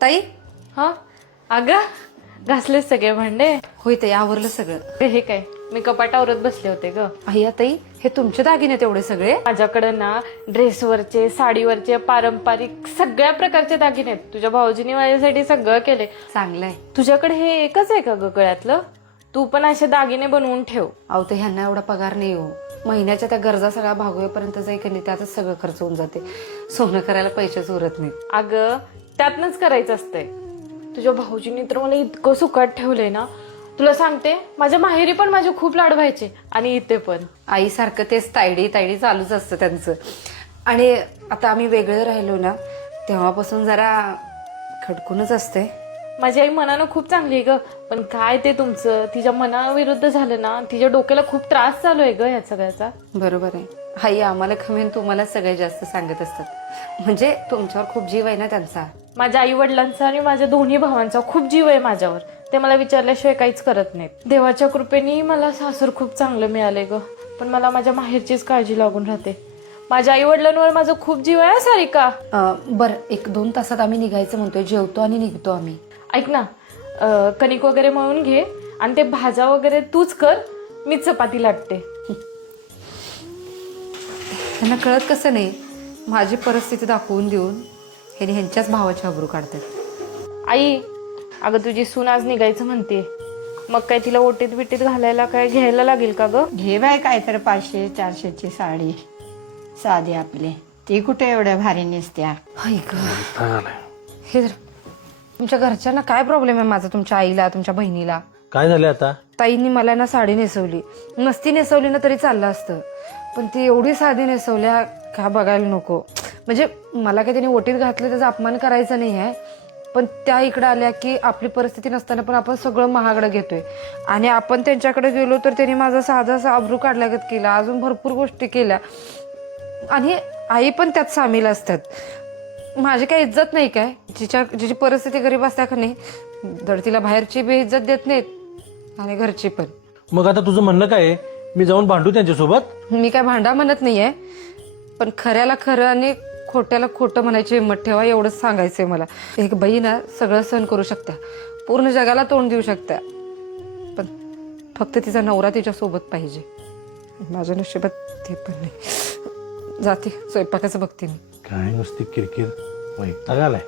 ताई. हा अगं घासलेच सगळे भांडे. होय ताई, आवरलं सगळं. हे काय मी कपाटावरच बसले होते ग. अय्या ताई, हे तुमचे दागिने तेवढे सगळे? माझ्याकडे ना ड्रेसवरचे, साडीवरचे, पारंपरिक सगळ्या प्रकारचे दागिने आहेत. तुझ्या भाऊजीने माझ्यासाठी सगळं केले. चांगलंय. तुझ्याकडे हे एकच आहे का ग गळ्यातलं? तू पण असे दागिने बनवून ठेव. अहो तर ह्यांना एवढा पगार नाही हो. महिन्याच्या त्या गरजा सगळ्या भागवेपर्यंत जाई की नाही, त्यातच सगळं खर्च होऊन जाते. सोनं करायला पैसेच उरत नाही. अगं त्यातनच करायचं असतंय. तुझ्या भाऊजींनी तर मला इतकं सुखात ठेवलंय ना, तुला सांगते. माझ्या माहेरी पण माझे खूप लाड व्हायचे आणि इथे पण. आईसारखं तेच तायडी तायडी चालूच असतं त्यांचं. आणि आता आम्ही वेगळे राहिलो ना, तेव्हापासून जरा खडकूनच असते. माझी आई मनानं खूप चांगली आहे ग, पण काय ते तुमचं तिच्या मनाविरुद्ध झालं ना. तिच्या डोक्याला खूप त्रास चालू आहे ग ह्या सगळ्याचा. बरोबर आहे. आई आम्हाला कमी तुम्हाला सगळ्यात जास्त सांगत असतात. म्हणजे तुमच्यावर खूप जीव आहे ना त्यांचा. माझ्या आई वडिलांचा आणि माझ्या दोन्ही भावांचा खूप जीव आहे माझ्यावर. ते मला विचारल्याशिवाय काहीच करत नाहीत. देवाच्या कृपेने मला सासर खूप चांगलं मिळालंय ग, पण मला माझ्या माहेरचीच काळजी लागून राहते. माझ्या आई वडिलांवर माझा खूप जीव आहे सारिका. बरं, 1-2 तासात आम्ही निघायचं म्हणतोय. जेवतो आणि निघतो आम्ही. ऐक ना, कणिक वगैरे मळून घे आणि ते भाज्या वगैरे तूच कर, मी चपाती लाटते. त्यांना कळत कसं नाही, माझी परिस्थिती दाखवून देऊन हे ह्यांच्याच भावाची आबरू काढतात. आई, अगं तुझी सून आज निघायचं म्हणते, मग काय तिला ओटीत बिटीत घालायला काय घ्यायला लागेल का ग? घे बाय काय तर 500-400ची साडी साधी आपली. ती कुठे एवढ्या भारी नेसत्या. हे तुमच्या घरच्यांना काय प्रॉब्लेम आहे माझा, तुमच्या आईला तुमच्या बहिणीला? काय झालं आता? ताईंनी मला ना साडी नेसवली. नसती नेसवली ना तरी चाललं असतं, पण ती एवढी साधी नेसवल्या का बघायला नको. म्हणजे मला काही त्यांनी ओटीत घातलं त्याचा अपमान करायचा नाही आहे, पण त्या इकडे आल्या की आपली परिस्थिती नसताना पण आपण सगळं महागडं घेतोय. आणि आपण त्यांच्याकडे गेलो तर त्यांनी माझा साधा आबरू काढल्यागत केला, अजून भरपूर गोष्टी केल्या. आणि आई पण त्यात सामील असतात. माझी काही इज्जत नाही काय? जिची परिस्थिती गरीब असत्या का नाही, धड तिला बाहेरची बी इज्जत देत नाहीत आणि घरची पण. मग आता तुझं म्हणणं काय आहे? मी जाऊन भांडू त्यांच्यासोबत? मी काय भांडा म्हणत नाहीये, पण खऱ्याला खरं आणि खोट्याला खोटं म्हणायची हिंमत ठेवा, एवढंच सांगायचंय मला. एक बाई ना सगळं सहन करू शकत्या, पूर्ण जगाला तोंड देऊ शकत्या, पण फक्त तिचा नवरा तिच्या सोबत पाहिजे. माझ्या नशिबात ते पण नाही. जाते, स्वयंपाकाचं बघते मी. काय नुसती किरकिर. वैताग आलाय.